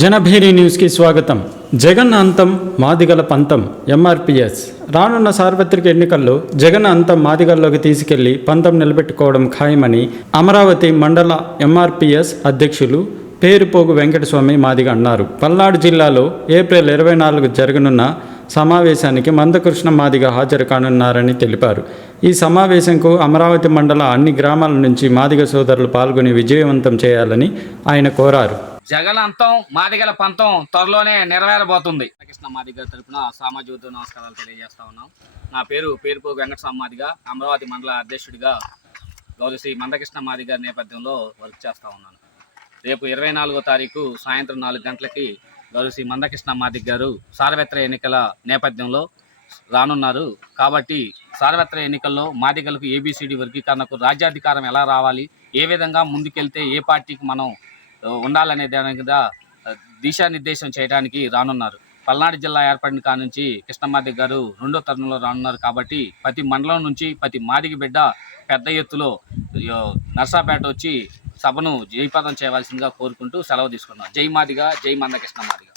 జనభేరి న్యూస్కి స్వాగతం. జగన్ అంతం మాదిగల పంతం ఎంఆర్పీఎస్. రానున్న సార్వత్రిక ఎన్నికల్లో జగన్ అంతం మాదిగల్లోకి తీసుకెళ్లి పంతం నిలబెట్టుకోవడం ఖాయమని అమరావతి మండల ఎంఆర్పీఎస్ అధ్యక్షులు పేరుపోగు వెంకటస్వామి మాదిగ అన్నారు. పల్నాడు జిల్లాలో ఏప్రిల్ 24 జరగనున్న సమావేశానికి మందకృష్ణ మాదిగ హాజరు కానున్నారని తెలిపారు. ఈ సమావేశంకు అమరావతి మండల అన్ని గ్రామాల నుంచి మాదిగ సోదరులు పాల్గొని విజయవంతం చేయాలని ఆయన కోరారు. జగన్ అంతం మాదిగల పంతం త్వరలోనే నెరవేరబోతుంది. కృష్ణ మాదిగ తరపున సామాజిక నమస్కారాలు తెలియజేస్తా ఉన్నాం. నా పేరు పేరుపోగు వెంకటస్వామి మాదిగ, అమరావతి మండల అధ్యక్షుడిగా గౌరవ శ్రీ మందకృష్ణ మాదిగ నేపథ్యంలో వర్క్ చేస్తూ ఉన్నాను. రేపు 24వ తారీఖు సాయంత్రం 4 గంటలకి గౌరవ శ్రీ మందకృష్ణ మాదిగ గారు సార్వత్రిక ఎన్నికల నేపథ్యంలో రానున్నారు. కాబట్టి సార్వత్రిక ఎన్నికల్లో మాదిగలకు ఏబిసిడి వర్గీకరణకు రాజ్యాధికారం ఎలా రావాలి, ఏ విధంగా ముందుకెళ్తే ఏ పార్టీకి మనం ఉండాలనే దాని మీద దిశానిర్దేశం చేయడానికి రానున్నారు. పల్నాడు జిల్లా ఏర్పడిన కాడ నుంచి కృష్ణమాదిగ గారు 2వ తరుణంలో రానున్నారు. కాబట్టి ప్రతి మండలం నుంచి ప్రతి మాదిగ బిడ్డ పెద్ద ఎత్తులో నర్సాపేట వచ్చి సభను జయప్రదం చేయవలసిందిగా కోరుకుంటూ సెలవు తీసుకున్నాం. జై మాదిగ, జై మందకృష్ణ మాదిగ.